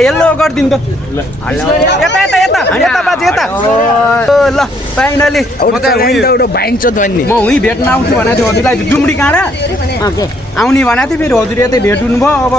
yellow गरिदिनु त यता यता यता यता बाजे यता ल फाइनली भाइन्छ त नि म उही भेट्न आउँछु भनेको थिएँ हजुरलाई डुम्डी काँडा आउने भनेको थिएँ फेरि हजुर यतै भेट हुनुभयो अब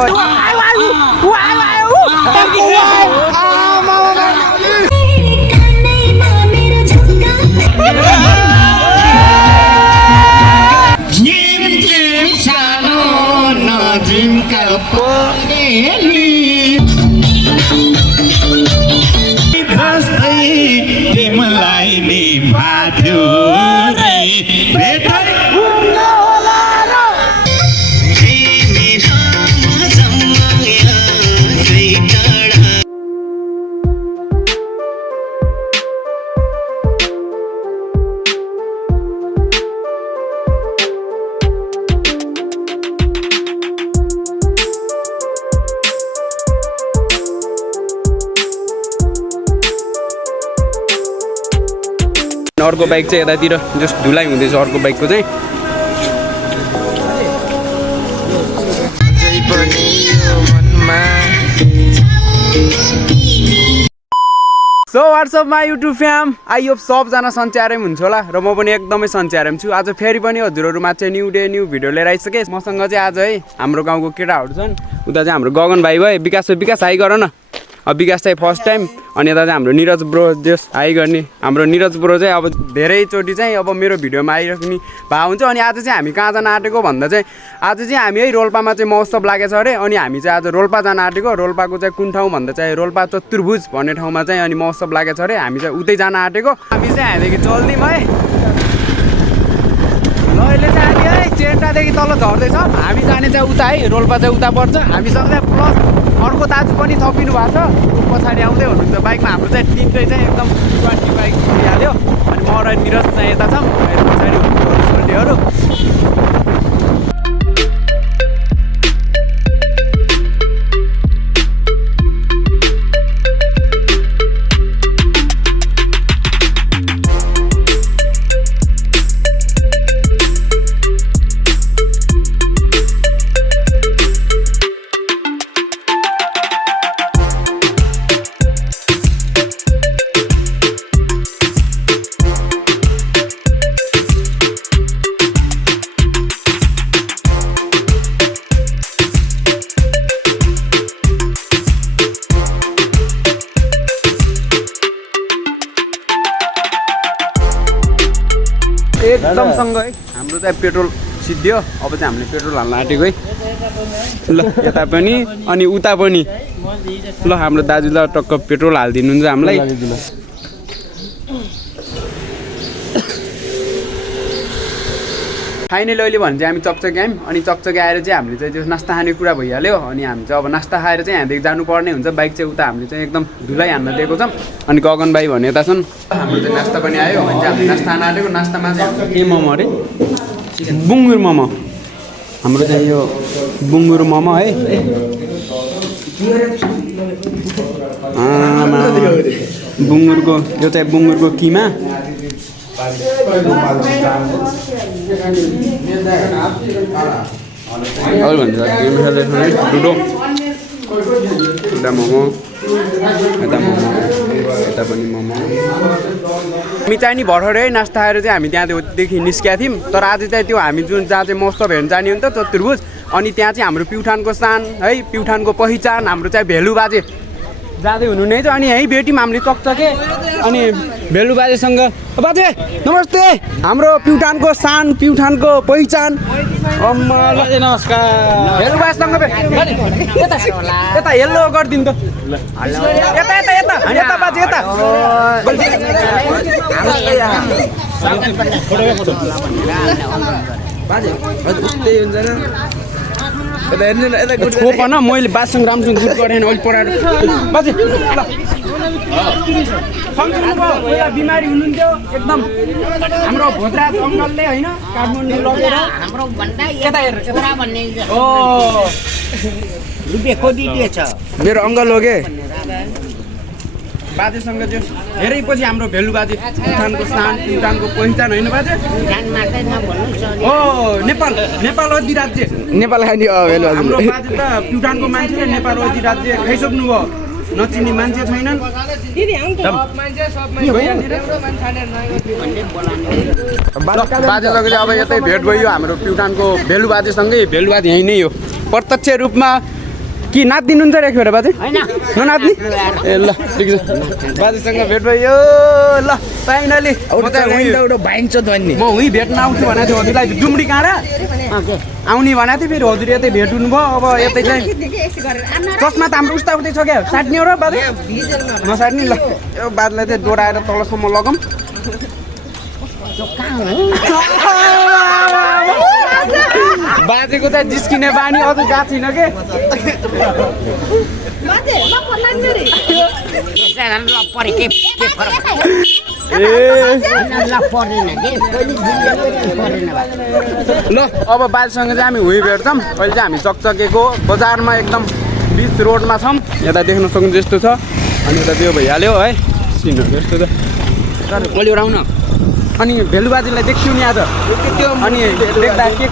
अर्को बाइक चाहिँ यतातिर जस्ट धुलाइ हुँदैछ अर्को बाइकको चाहिँ so WhatsApp my YouTube fam I hope सबजना सन्च्यारै हुन्छ होला र म पनि एकदमै सन्च्यारै छु आज फेरि पनि हजुरहरूमा चाहिँ न्यू डे न्यू भिडियो लिएर आइसकेँ मसँग चाहिँ आज है हाम्रो गाउँको केटाहरू छन् उता चाहिँ हाम्रो गगन भाइ भयो विकास हाई गर न विकास चाहिँ फर्स्ट टाइम अनि यता चाहिँ हाम्रो निरज ब्रो जस हाई गर्ने हाम्रो निरज ब्रो चाहिँ अब धेरैचोटि चाहिँ अब मेरो भिडियोमा आइराख्ने भए हुन्छ अनि आज चाहिँ हामी कहाँ जान आँटेको भन्दा चाहिँ आज चाहिँ हामी है रोल्पामा चाहिँ महोत्सव लागेको छ अरे अनि हामी चाहिँ आज रोल्पा जान आँटेको रोल्पाको चाहिँ कुन ठाउँ भन्दा चाहिँ रोल्पा चतुर्भुज भन्ने ठाउँमा चाहिँ अनि महोत्सव लागेको छ अरे हामी चाहिँ उतै जान आँटेको हामी चाहिँ यहाँदेखि चल्दिउँ है ल अहिले चाहिँ हामी है चेन्टादेखि तल झर्दैछ हामी जाने चाहिँ उता है रोल्पा चाहिँ उता पर्छ हामीसँग चाहिँ प्लस अर्को दाजु पनि थपिनु भएको छ पछाडि आउँदै हुनुहुन्छ बाइकमा हाम्रो चाहिँ तिनटै चाहिँ एकदम 20 बाइक भइहाल्यो अनि म र निरज चाहिँ यता छौँ पछाडि हुनुहुन्छ एकदम सँग है हाम्रो चाहिँ पेट्रोल सिद्धियो अब चाहिँ हामीले पेट्रोल हाल्न आँटेको है ल यता पनि अनि उता पनि ल हाम्रो दाजुलाई टक्क पेट्रोल हालिदिनुहुन्छ हामीलाई फाइनली अहिले भने चाहिँ हामी चकचकी आयौँ अनि चकचकी आएर चाहिँ हामीले चाहिँ त्यो नास्ता खाने कुरा भइहाल्यो अनि हामी चाहिँ अब नास्ता खाएर चाहिँ यहाँदेखि जानुपर्ने हुन्छ बाइक चाहिँ उता हामीले चाहिँ एकदम धुलाई हान्न दिएको छौँ अनि गगन भाइ भने यता छन् हाम्रो चाहिँ नास्ता पनि आयो भने चाहिँ हामीले नास्ता खान आँटेको नास्तामा चाहिँ के मोमो अरे बुङ्गुर मोमो हाम्रो चाहिँ यो बुङ्गुर मोमो है बुङ्गुरको यो चाहिँ बुङ्गुरको किमा अरू भन्छ डुडो यता मोमो यता पनि मोमो हामी चाहिँ नि भर्खरै नास्ता खाएर चाहिँ हामी त्यहाँदेखि निस्केका थियौँ तर आज चाहिँ त्यो हामी जुन जहाँ चाहिँ महोत्सव हेर्न जाने हो नि त चतुर्भुज अनि त्यहाँ चाहिँ हाम्रो प्युठानको सान है प्युठानको पहिचान हाम्रो चाहिँ भेलु बाजे जाँदै हुनु नै छ अनि यहीँ भेट्यौँ हामीले चकचके अनि भेलु बाजेसँग बाजे नमस्ते हाम्रो प्युठानको सान प्युठानको पहिचान नमस्कार भेलु बाजेसँग यता येल्लो गरिदिनु त यता यता यता यता बाजे यता बाजे त्यही हुन्छ खोप न मैले बाससँग राम्रोसँग गुड गरेन अहिले पढाएर बाजे बिमारी हुनुहुन्थ्यो एकदम हाम्रो भोजराज अङ्कलले होइन काठमाडौँ लगेर मेरो अङ्कल हो के बाजेसँग जो धेरै पछि हाम्रो भेलु बाजे प्युठानको सान प्युठानको पहिचान होइन बाजे हो नेपाल अधिराज्य नेपाल हाम्रो बाजे त प्युठानको मान्छे नेपाल अधिराज्य खाइसक्नु भयो नचिन्ने मान्छे छैनन् बाजेसँगले अब यतै भेट भयो हाम्रो प्युठानको भेलु बाजेसँगै भेलु बाजे यहीँ नै हो प्रत्यक्ष रूपमा कि नाचिदिनुहुन्छ रे एकखेर बाजे ननाच्ने ए ल ठिक छ बाजेसँग भेट भयो ल फाइनली एउटा भाइन्छ नि म उहीँ भेट्न आउँछु भनेको थिएँ हजुरलाई डुम्डी काँडा आउने भनेको थिएँ फेरि हजुर यतै भेट हुनुभयो अब यतै चाहिँ चस्मा त हाम्रो उस्ता उतै छ क्या साट्ने हो र बाजे नसाट्ने ल यो बाजेलाई चाहिँ डोराएर तलसम्म लगाऊँ बाजेको चाहिँ जिस्किने बानी अझ गएको छैन के ल अब बाजेसँग चाहिँ हामी हुई भेट्छौँ अहिले चाहिँ हामी चकचकेको बजारमा एकदम बिच रोडमा छौँ यता देख्न सक्नु जस्तो छ अनि यता त्यो भइहाल्यो है सिनहरू जस्तो छ अहिले आउन अनि भेलु बाजेलाई देख्छु नि आज अनि देख्दा के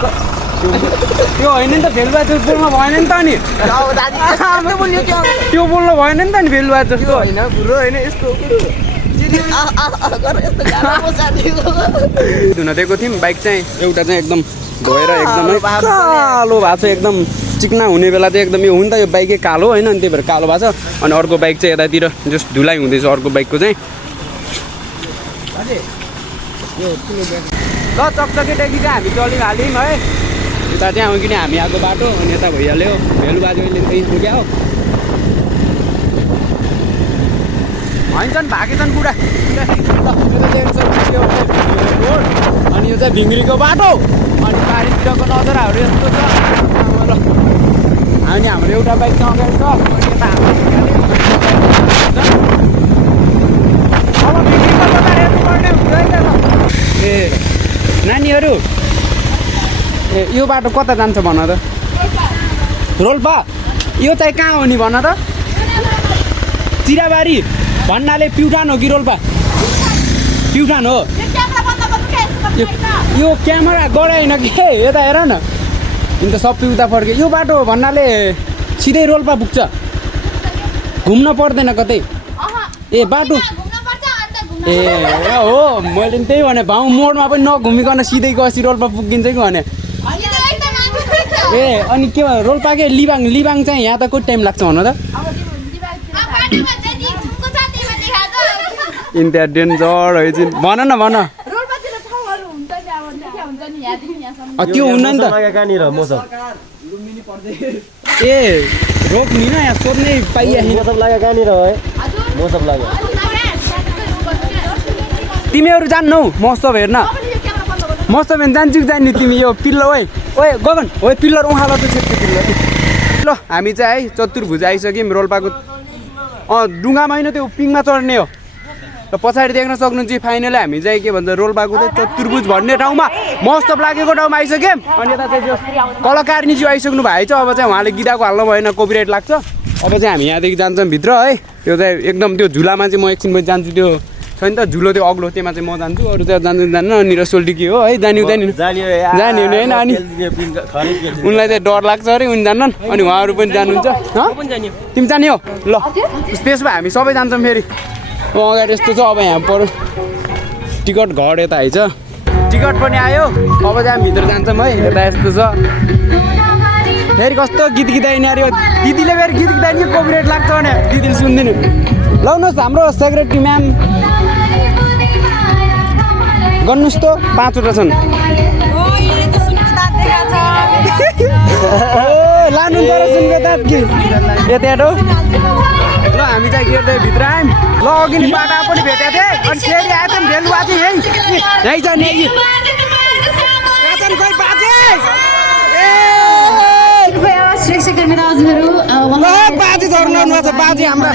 त्यो होइन नि त भेलु बाजे बोल्न भएन नि त अनि त्यो बोल्नु भएन नि त नि भेलु बाजे जस्तो होइन कुरो होइन यस्तो धुन दिएको थियौँ बाइक चाहिँ एउटा चाहिँ एकदम धोएर एकदमै कालो भएको छ एकदम चिक्ना हुने बेला चाहिँ एकदम यो हो नि त यो बाइकै कालो होइन अनि त्यही भएर कालो भएको छ अनि अर्को बाइक चाहिँ यतातिर जस्ट धुलाइ हुँदैछ अर्को बाइकको चाहिँ ल चकचकेदेखि चाहिँ हामी चलिहाल्यौँ है यता चाहिँ आउँ किन हामी आएको बाटो अनि यता भइहाल्यो भेलु बाजे अहिले त्यहीँ पुग्यो हो हैन्छन् भागेछन् बुढा रोड अनि यो चाहिँ भिङ्ग्रीको बाटो अनि पारितिरको नजराहरू यस्तो छ अनि हाम्रो एउटा बाइक चाहिँ अगाडि छ अनि यता हाम्रो अब भिङ्ग्रीको बजार हेर्नुपर्ने हुन्छ है त ए नानीहरू ए यो बाटो कता जान्छ भन त रोल्पा यो चाहिँ कहाँ हो नि भन त चिराबारी भन्नाले प्युठान हो कि रोल्पा प्युठान हो यो क्यामेरा गराएन कि यता हेर न अन्त सबै उता फर्के यो बाटो भन्नाले सिधै रोल्पा पुग्छ घुम्न पर्दैन कतै ए बाटो ए हो मैले पनि त्यही भने भाउ मोडमा पनि नघुमिकन सिधै गएपछि रोल्पा पुगिन्छ कि भने ए अनि के भयो रोल्पाकै लिबाङ चाहिँ यहाँ त कति टाइम लाग्छ भन त इन्डिया डेन्जर है भन न भन त्यो हुन्न नि त ए रोक्ने न यहाँ सोध्नै पाइहाल्यो तिमीहरू जान्नौ महोत्सव हेर्न महोत्सव हेर्न जान्छु कि जान्नु तिमी यो पिल्लो ओए गगन हो पिल्लर उहाँलाई त छेक्छ पिल्लर ल हामी चाहिँ है चतुर्भुज आइसक्यौँ रोल्पाको डुङ्गामा होइन त्यो पिङमा चढ्ने हो र पछाडि देख्न सक्नुहुन्छ फाइनली हामी चाहिँ के भन्छ रोल्पाको चाहिँ चतुर्भुज भन्ने ठाउँमा महोत्सव लागेको ठाउँमा आइसक्यौँ अनि यता चाहिँ त्यो कलाकारनीज्यू आइसक्नु भएको छ अब चाहिँ उहाँले गीतको हाल्नु भएन कपिराइट लाग्छ अब चाहिँ हामी यहाँदेखि जान्छौँ भित्र है त्यो चाहिँ एकदम त्यो झुलामा चाहिँ म एकछिनमा जान्छु त्यो छ नि त झुलो त्यो अग्लो त्यहीमा चाहिँ म जान्छु अरू चाहिँ जान्छु जान्न अनि रसोल्टी के हो है जाने हुँदैन जाने हुने होइन अनि उनलाई चाहिँ डर लाग्छ अरे उनी जान्नन् अनि उहाँहरू पनि जानुहुन्छ तिमी जाने हो ल त्यसमा हामी सबै जान्छौँ फेरि अगाडि यस्तो छ अब यहाँ पर टिकट घर यता आइछ टिकट पनि आयो अब चाहिँ हामी भित्र जान्छौँ है यता यस्तो छ फेरि कस्तो गीत गीताइने अरे दिदीले फेरि गीत गीताइने कपिराइट लाग्छ भने दिदीले सुन्दिनु लाउनुहोस् हाम्रो सेक्रेटरी म्याम गर्नुहोस् त 5 वटा छन् लानु तर सुनको दाँत कि यता हेटो ल हामी चाहिँ गेट भित्र आयौँ ल अघि नि बाटा पनि भेटेको थिएँ अनि फेरि आएछ नि भेलु बाजे यहीँ छ नि बाजे झर्नु भएको छ बाजे हाम्रो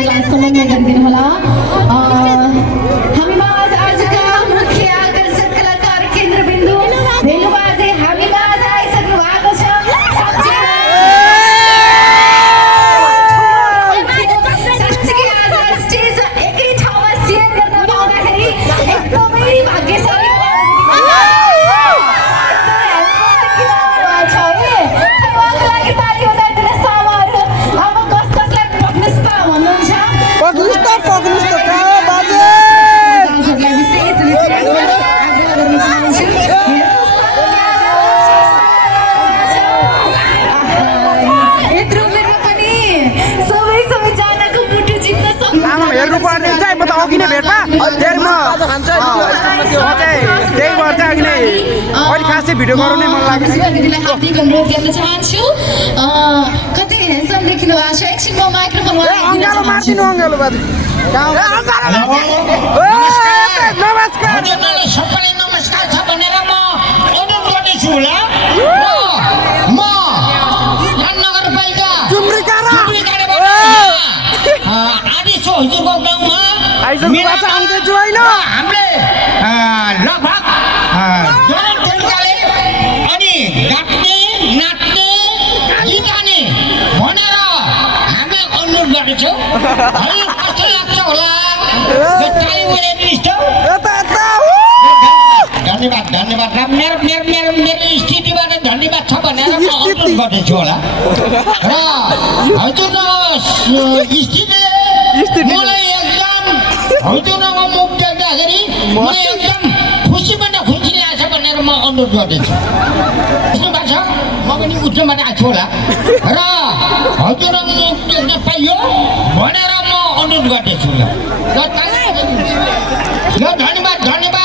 पक्नुस् त कहाँ बाजे हेर्नुपर्ने चाहिँ म त अघि नै भेटमा त्यही भएर चाहिँ अघि नै अहिले खास चाहिँ भिडियो गराउनै मन लाग्यो हार्दिक अनुरोध गर्न चाहन्छु कति हेन्डसम देखिनु भएको छ एकछिन म माइक्रोफोन अङ्गालो मार्दिनु अङ्गालो बाजे नमस्कार हजुरलाई सबैलाई नमस्कार छ भनेर म अनुरोध गर्दैछु होला म यहाँ नगरपालिका आदि छ हजुरको गाउँमा आउँदैछु होइन हामीले लगभग जलन तरिकाले अनि गाट्ने नाच्ने गीत गाने भनेर हामीले अनुरोध गर्दैछौँ कस्तो लाग्छ होला यो ताली बजाइदिनुहोस् त धन्यवाद धन्यवाद मेरो मेरो मेरो मेरो स्थितिबाट धन्यवाद छ भनेर म अनुरोध गर्दैछु होला र हजुरको स्थितिले मलाई एकदम हजुरको मुख देख्दाखेरि मलाई एकदम खुसीबाट खुसी लागेछ भनेर म अनुरोध गर्दैछु बुझ्नुभएको छ म पनि उठ्नबाट आएको छु होला र हजुरको मुख देख्न पाइयो भनेर म अनुरोध गर्दैछु ल धन्यवाद धन्यवाद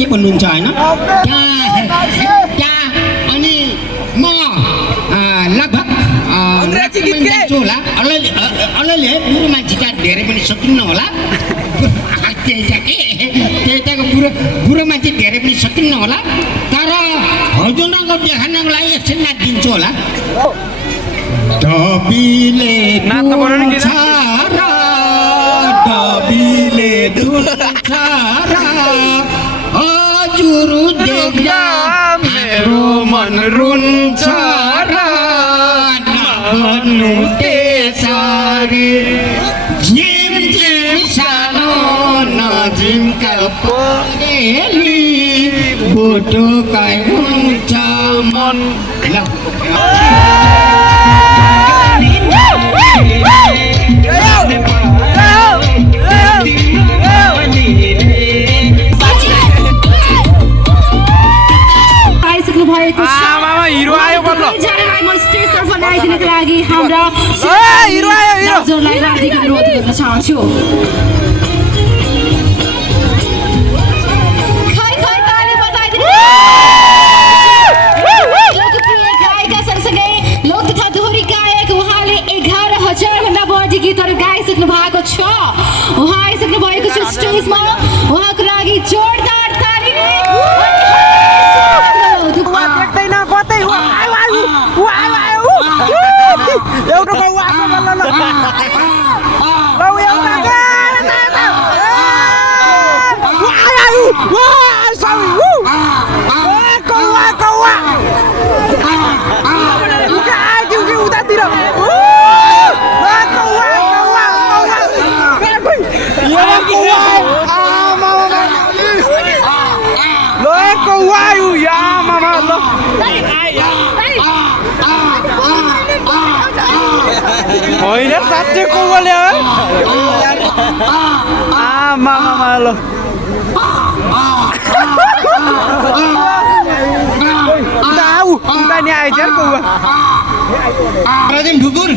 के भन्नुहुन्छ होइन त्यहाँ अनि म लगभग जान्छु होला अलिअलि है बुढो मान्छे त धेरै पनि सकिन्न होला त्यहीँको बुढो मान्छे धेरै पनि सकिन्न होला तर हजुरको देखाउनको लागि एकछिन नाचिदिन्छु होला डबीले हजुर देख्दा मेरो मन रुन्छ र भन्नु त्यसरी झिमझिम सानो नजिमका परेली भुटुकै हुन्छ मन हिरो आयो बल्ल स्टेजतर्फ ल्याइदिनको लागि हाम्रा हिरो आयो हिरो हजुरलाई हार्दिक अनुरोध गर्न चाहन्छु लोकप्रिय गायिका सँगसँगै लोक तथा दोहोरी गायक उहाँले 11,000 भन्दा बढी गीतहरू गाइसक्नु भएको छ उहाँ आइसक्नु भएको छ स्टेजमा उहाँको लागि जोरदार ताली देख्दैन कतै एउटा बाउ आएको ल बाउ एउटा उतातिर होइन साँच्चै कौवाले आमा ल उता नि आएछ कौवा ढुकुर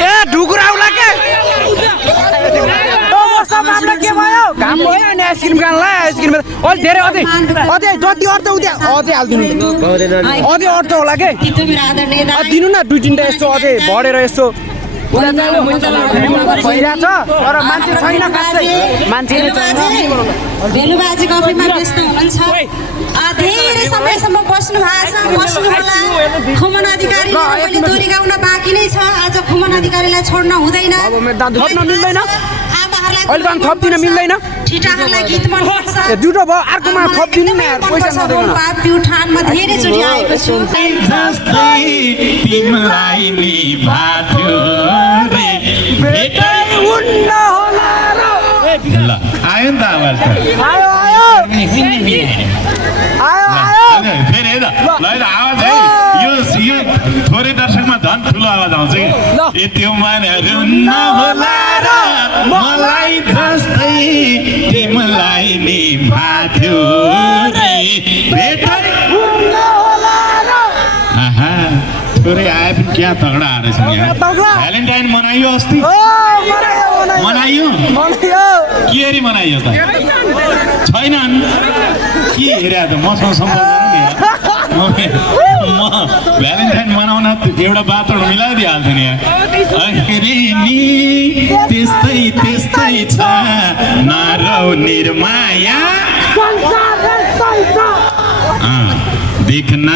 ए ढुकुर आउला के के भयो घाम भयो अनि आइसक्रिम खानलाई आइसक्रिम अलि धेरै अझै जति अट्छ उति अझै हालिदिनु अझै अट्छ होला के दिनु न 2-3टा यस्तो अझै बढेर यस्तो भइरहेछ तर मान्छे छैन खासै मान्छे भेलुबाजी कफीमा व्यस्त हुनुहुन्छ धेरै समयसम्म बस्नु भएको छ बस्नु होला खुमन अधिकारी मैले दोहोरी गाउन बाँकी नै छ आज खुमन अधिकारीलाई छोड्न हुँदैन अब मेरो दाम थप्न मिल्दैन आमाहरूलाई अहिले दाम थप्दिन मिल्दैन ठिटाहरूलाई गीत मनपर्छ ए दुटो भयो अर्कोमा थप्दिनु न यार पैसा नदिनु प्युठानमा धेरैचोटि आएको छु तिमीलाई निभाथ्यो रे ल आयो नि त आवाज त फेरि है त ल आवाज है यो थोरै दर्शकमा झन् ठुलो आवाज आउँछ कि ए त्यो मानेहरू नहोला र मलाई जस्तै तिमीलाई निभाथ्यो रे भेटै आहा थोरै आए पनि क्या तगडा आएछ नि यहाँ भ्यालेन्टाइन मनाइयो अस्ति मनाइयो के अरे मनाइयो त छैनन् के हेरे त मसँग सम्पर्क गर नि म भ्यालेन्टाइन मनाउन एउटा बाटोहरू मिलाइदिइहाल्थेँ नि नि त्यस्तै त्यस्तै छ नरौ निर्माया देख्न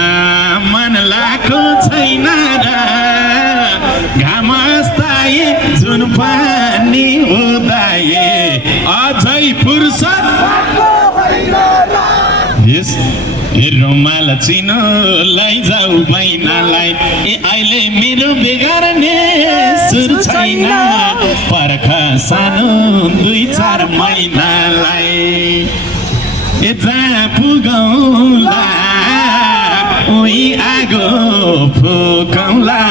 मन लागेको छैन र घामस्ताए जुन पानी उदाए अझै फुर्सद यस रुमाल चिनो लैजाऊ बहिनालाई ए अहिले मेरो बेगार्ने सुर छैन पर्ख सानो 2-4 महिनालाई ए जहाँ पुगौला उही आगो फुकौला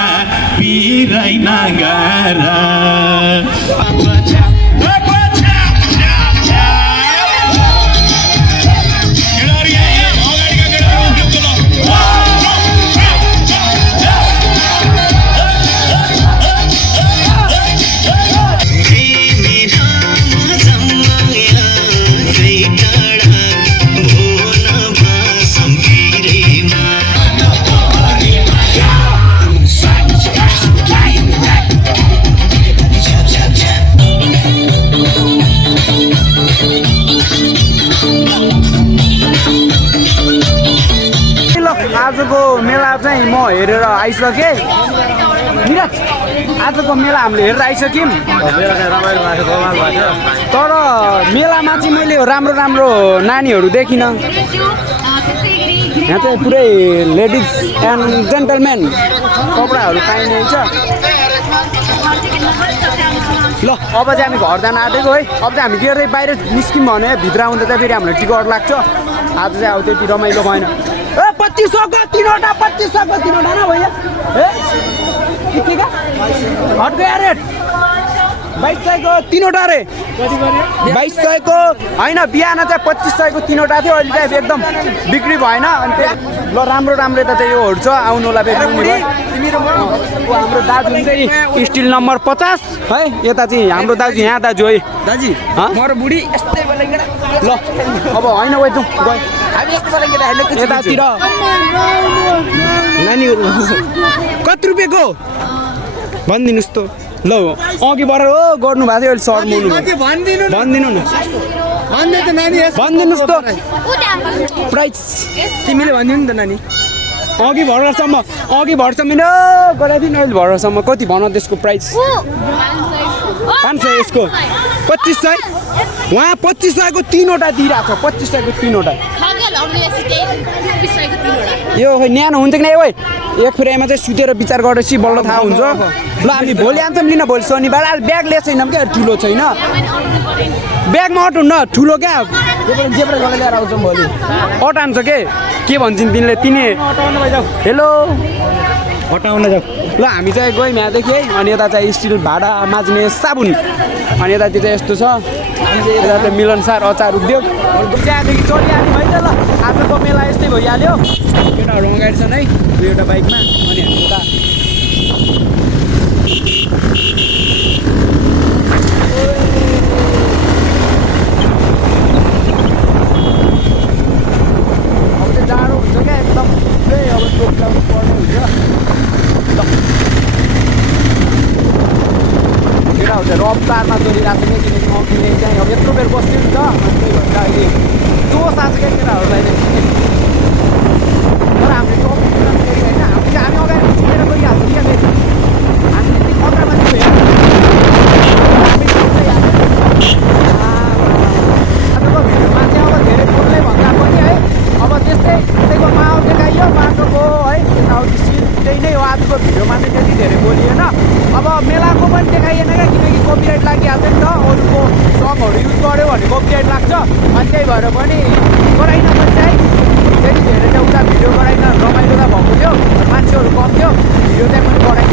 पिरै नगर आजको मेला चाहिँ म हेरेर आइसकेँ निरज आजको मेला हामीले हेरेर आइसक्यौँ तर मेलामा चाहिँ मैले राम्रो राम्रो नानीहरू देखिनँ यहाँ चाहिँ पुरै लेडिज एन्ड जेन्टलमेन कपडाहरू पाइने छ ल अब चाहिँ हामी घर जान आँटेको है अब चाहिँ हामी के गर्दै बाहिर निस्क्यौँ भने भित्र आउँदा चाहिँ फेरि हामीलाई टिकट लाग्छ आज चाहिँ अब त्यति रमाइलो भएन ए 2500 को 3वटा 2500 को 3वटा ना भैया ए कितने का हट गया रेट 2200 को 3वटा रे 2200 को हैन बिहान चाहिँ 2500 को 3वटा थियो अहिले चाहिँ एकदम बिक्री भएन अनि ल राम्रो राम्रो त चाहिँ योहरु छ आउनु होला फेरि हाम्रो दाजु चाहिँ स्टिल नम्बर 50 है यता चाहिँ हाम्रो दाजु यहाँ दाजु है दाजु मरो बुढी यस्तै बोलेको ल अब हैन वइ जाऊ गए हामी यस्तो बोलेको यतातिर नानीहरु कति रुपैयाँको भनिदिनुस् त ल अघि बढेर हो गर्नु भएको थियो अहिले सर्मुनु भनिदिनु न भनिदिनुस् त प्राइस तिमीले भनिदिनु नि त नानी अघि भरसम्म गराइदिनु अहिले भरसम्म कति भन त्यसको प्राइस 500 यसको 2500 वहाँ 2500 को 3वटा दिइरहेको छ 2500 को 3वटा यो खै न्यानो हुन्छ कि नै ओइ एक फ्रेममा चाहिँ सुतेर विचार गरेपछि बल्ल थाहा हुन्छ ल हामी भोलि आन्छौँ लिन भोलि शनिबार अहिले ब्याग लिएको छैनौँ क्या ठुलो छैन ब्यागमा अट हुन्न ठुलो क्या जेबाट गरेर लिएर आउँछौँ भोलि अट आन्छ के भन्छन् तिमीले तिनी हेलो हटाउन जाऊ ल हामी चाहिँ गयौँ यहाँदेखि है अनि यता चाहिँ स्टिल भाँडा माझ्ने साबुन अनि यतातिर चाहिँ यस्तो छ हामी चाहिँ यता चाहिँ मिलनसार अचार उद्योग त्यहाँदेखि चलिहाल्यो है त ल आजको मेला यस्तै भइहाल्यो केटाहरू अगाडि छन् है 2वटा बाइकमा अनि हामी उता अब चाहिँ रफ्तारमा चलिरहेको छ किनकि अघिले चाहिँ अब यत्रो बेर बस्थ्यो नि त अनि त्यही भएर अहिले जोस आएको छ केटाहरूलाई चाहिँ तर हामीले टपिक होइन हामी अगाडि चिनेर गइहाल्छौँ क्या फेरि हामी त्यति खतरा मान्छे आजको भिडियोमा चाहिँ अब धेरै बोल्ने भन्दा पनि है अब त्यस्तै त्यस्तैको माहौल देखाइयो बाटोको है यताउति सिन त्यही नै हो आजको भिडियोमा चाहिँ त्यति धेरै बोलिएन अब मेलाको पनि देखाइएन क्या किनकि कपिराइट लागिहाल्छ नि त अरूको सङहरू युज गऱ्यो भने कपिराइट लाग्छ अनि त्यही भएर पनि गराइन पनि चाहिँ त्यति धेरै चाहिँ उता भिडियो गराइन रमाइलो त भएको थियो मान्छेहरू कम थियो भिडियो चाहिँ पनि गराइन